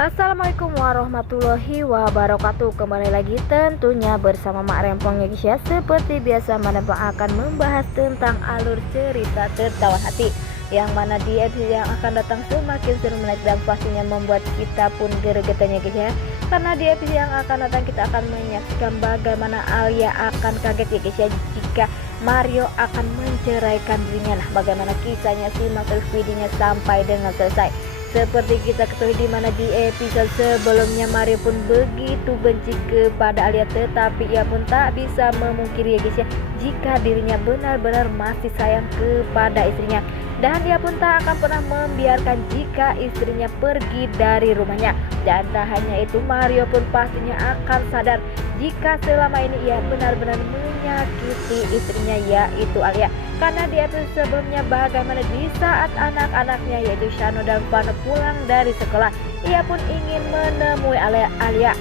Assalamualaikum warahmatullahi wabarakatuh. Kembali lagi tentunya bersama Mak Rempong ya guys ya. Seperti biasa Mak Rempong akan membahas tentang alur cerita tertawan hati, yang mana di episode yang akan datang semakin seru menarik dan pastinya membuat kita pun gregetan ya guys ya. Karena di episode yang akan datang kita akan menyaksikan bagaimana Alia akan kaget ya guys ya jika Mario akan menceraikan dirinya. Nah, bagaimana kisahnya, simak terus videonya sampai dengan selesai. Seperti kita ketahui di mana di episode sebelumnya Mario pun begitu benci kepada Alia, tetapi ia pun tak bisa memungkiri ya guys ya jika dirinya benar-benar masih sayang kepada istrinya, dan dia pun tak akan pernah membiarkan jika istrinya pergi dari rumahnya. Dan tak hanya itu, Mario pun pastinya akan sadar jika selama ini ia benar-benar menyakiti istrinya yaitu Alia. Karena di episode sebelumnya bagaimana di saat anak-anaknya yaitu Shano dan Vano pulang dari sekolah, ia pun ingin menemui Alia.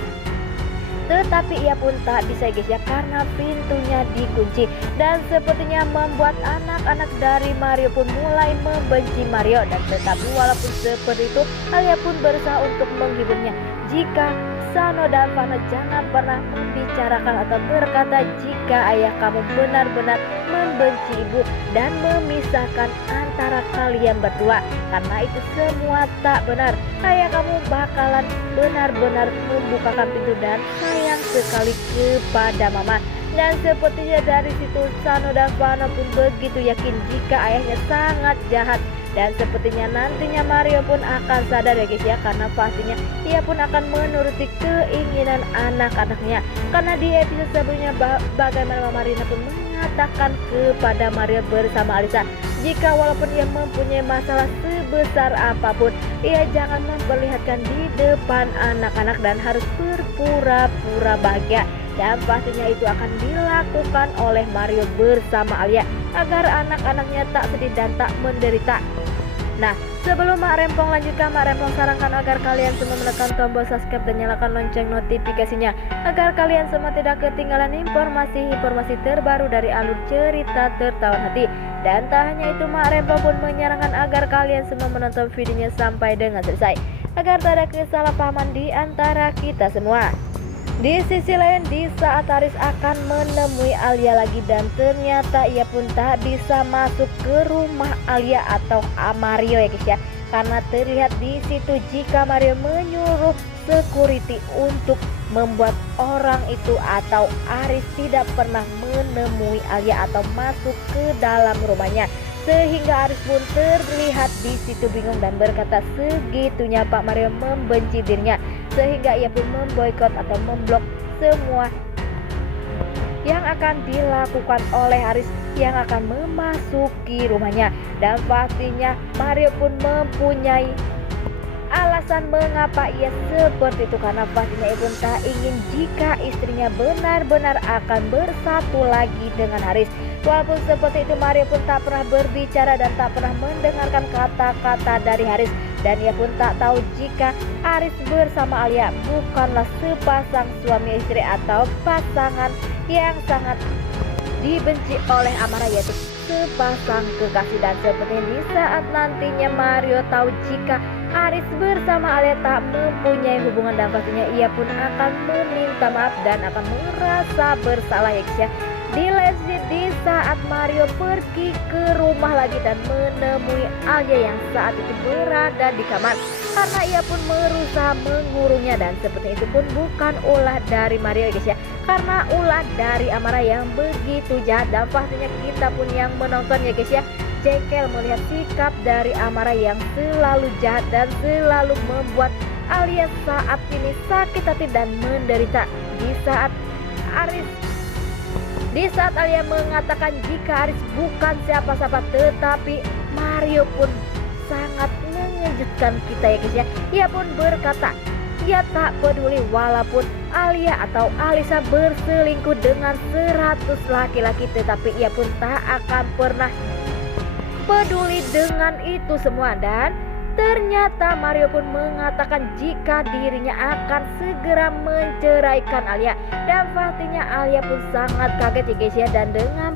Tetapi ia pun tak bisa guys ya karena pintunya dikunci, dan sepertinya membuat anak-anak dari Mario pun mulai membenci Mario. Dan tetapi walaupun seperti itu, Alia pun berusaha untuk menghiburnya jika Shano dan Vano jangan pernah membicarakan atau berkata jika ayah kamu benar-benar membenci ibu dan memisahkan antara kalian berdua, karena itu semua tak benar. Ayah kamu bakalan benar-benar membukakan pintu dan sayang sekali kepada mama. Dan sepertinya dari situ Shano dan Vano pun begitu yakin jika ayahnya sangat jahat. Dan sepertinya nantinya Mario pun akan sadar ya guys ya, karena pastinya ia pun akan menuruti keinginan anak-anaknya. Karena di episode sebelumnya bagaimana Mama Rina pun mengatakan kepada Mario bersama Alisa jika walaupun ia mempunyai masalah sebesar apapun, ia jangan memperlihatkan di depan anak-anak dan harus berpura-pura bahagia. Dan pastinya itu akan dilakukan oleh Mario bersama Alia agar anak-anaknya tak sedih dan tak menderita. Nah, sebelum Mak Rempong lanjutkan, Mak Rempong sarankan agar kalian semua menekan tombol subscribe dan nyalakan lonceng notifikasinya agar kalian semua tidak ketinggalan informasi terbaru dari alur cerita tertawan hati. Dan tak hanya itu, Mak Rempong pun menyarankan agar kalian semua menonton videonya sampai dengan selesai agar tak ada kesalahpahaman di antara kita semua. Di sisi lain, di saat Haris akan menemui Alia lagi dan ternyata ia pun tak bisa masuk ke rumah Alia atau Mario ya guys ya, karena terlihat di situ jika Mario menyuruh security untuk membuat orang itu atau Haris tidak pernah menemui Alia atau masuk ke dalam rumahnya. Sehingga Haris pun terlihat di situ bingung dan berkata segitunya Pak Mario membenci dirinya, sehingga ia pun memboikot atau memblok semua yang akan dilakukan oleh Haris yang akan memasuki rumahnya. Dan pastinya Mario pun mempunyai alasan mengapa ia seperti itu, karena pastinya ia pun tak ingin jika istrinya benar-benar akan bersatu lagi dengan Haris. Walaupun seperti itu, Mario pun tak pernah berbicara dan tak pernah mendengarkan kata-kata dari Haris. Dan ia pun tak tahu jika Haris bersama Alia bukanlah sepasang suami istri atau pasangan yang sangat dibenci oleh Amara, yaitu sepasang kekasih. Dan sepertinya di saat nantinya Mario tahu jika Haris bersama Alia tak mempunyai hubungan, dan pastinya ia pun akan meminta maaf dan akan merasa bersalah ya guys ya. Di saat Mario pergi ke rumah lagi dan menemui Alia yang saat itu berada di kamar, karena ia pun berusaha mengurungnya. Dan seperti itu pun bukan ulah dari Mario ya guys ya, karena ulah dari Amara yang begitu jahat. Dan pastinya kita pun yang menonton ya guys ya jengkel melihat sikap dari Amara yang selalu jahat dan selalu membuat Alia saat ini sakit hati dan menderita. Di saat Alia mengatakan jika Haris bukan siapa-siapa, tetapi Mario pun sangat mengejutkan kita ya guys ya. Ia pun berkata ia tak peduli walaupun Alia atau Alisa berselingkuh dengan 100 laki-laki, tetapi ia pun tak akan pernah peduli dengan itu semua. Dan ternyata Mario pun mengatakan jika dirinya akan segera menceraikan Alia. Dan pastinya Alia pun sangat kaget ya guys ya, dan dengan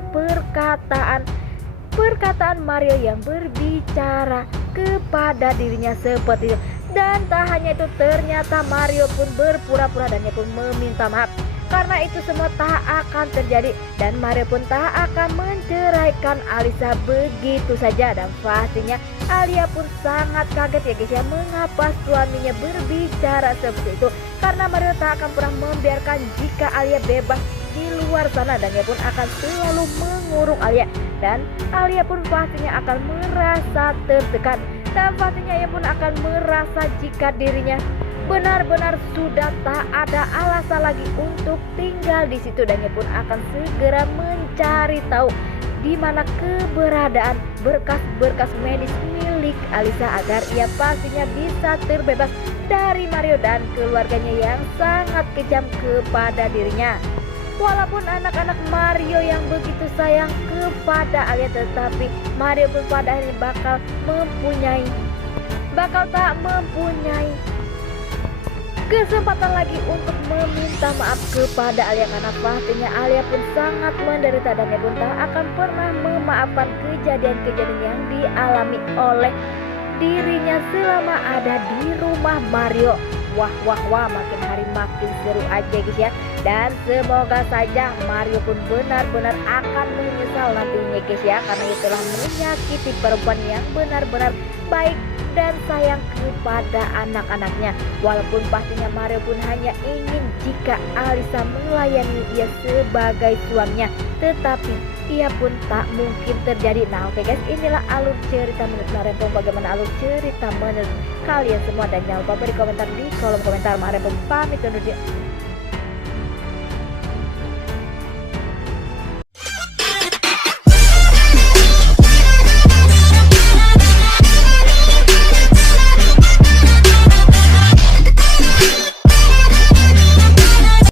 perkataan Mario yang berbicara kepada dirinya seperti itu, Dan tak hanya itu, ternyata Mario pun berpura-pura dan dia pun meminta maaf. Karena itu semua tak akan terjadi dan Mario pun tak akan menceraikan Alisa begitu saja. Dan pastinya Alia pun sangat kaget ya guys ya, mengapa suaminya berbicara seperti itu. Karena Mario tak akan pernah membiarkan jika Alia bebas di luar sana dan dia pun akan selalu mengurung Alia. Dan Alia pun pastinya akan merasa tertekan dan pastinya ia pun akan merasa jika dirinya benar-benar sudah tak ada alasan lagi untuk tinggal di situ dan ia pun akan segera mencari tahu di mana keberadaan berkas-berkas medis milik Alisa agar ia pastinya bisa terbebas dari Mario dan keluarganya yang sangat kejam kepada dirinya. Walaupun anak-anak Mario yang begitu sayang kepada Alia, tetapi Mario pun pada akhirnya bakal tak mempunyai kesempatan lagi untuk meminta maaf kepada Alia karena pastinya Alia pun sangat menderita dan dia pun tak akan pernah memaafkan kejadian-kejadian yang dialami oleh dirinya selama ada di rumah Mario. Wah, makin hari makin seru aja guys ya. Dan semoga saja Mario pun benar-benar akan menyesal nantinya guys ya, karena ia telah menyakiti perempuan yang benar-benar baik dan sayang kepada anak-anaknya. Walaupun pastinya Mario pun hanya ingin jika Alisa melayani ia sebagai suaminya, tetapi ia pun tak mungkin terjadi. Nah oke guys, inilah alur cerita menurut Marempong. Bagaimana alur cerita menurut kalian semua, dan jangan lupa beri komentar di kolom komentar. Marempong pamit undur diri.